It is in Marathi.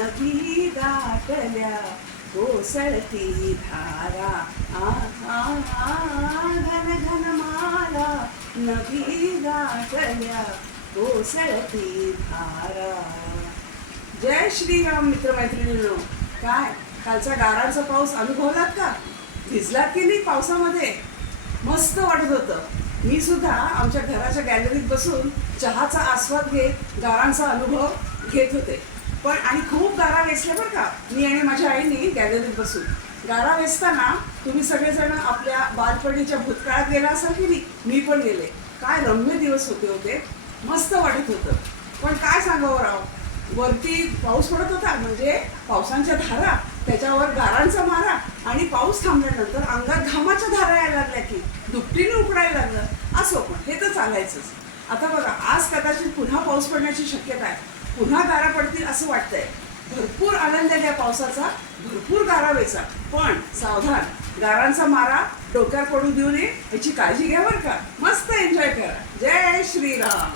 नदी दाटल्या कोसळती धारा घन घन माला नदी दाटल्या कोसळती धारा. जय श्रीराम मित्रमैत्रिणींनो. काय कालचा गारांचा पाऊस अनुभवलात का? भिजलात की नाही पावसामध्ये? मस्त वाटत होतं. मी सुद्धा आमच्या घराच्या गॅलरीत बसून चहाचा आस्वाद घेत गारांचा अनुभव घेत होते. पण आणि खूप गारा वेचल्या बरं का मी आणि माझ्या आईने गॅलरीत बसून. गारा वेचताना तुम्ही सगळेजण आपल्या बालपणीच्या भूतकाळात गेला असाल की नाही? मी पण गेले. काय रम्य दिवस होते. मस्त वाटत होतं. पण काय सांगावं राव, वरती पाऊस पडत होता म्हणजे पावसांच्या धारा, त्याच्यावर गारांचा मारा आणि पाऊस थांबल्यानंतर अंगात घामाच्या धारा यायला लागल्या की दुपटीने उकडायला लागलं. असो, पण हे तर चालायचंच. आता बघा, आज कदाचित पुन्हा पाऊस पडण्याची शक्यता आहे. पुन्हा गारा पडतील असं वाटतंय. भरपूर आनंद आहे या पावसाचा. भरपूर गारा वेचा, पण सावधान, गारांचा मारा डोक्यावर पडू देऊ नये याची काळजी घ्या बरं का. मस्त एन्जॉय करा. जय श्रीराम.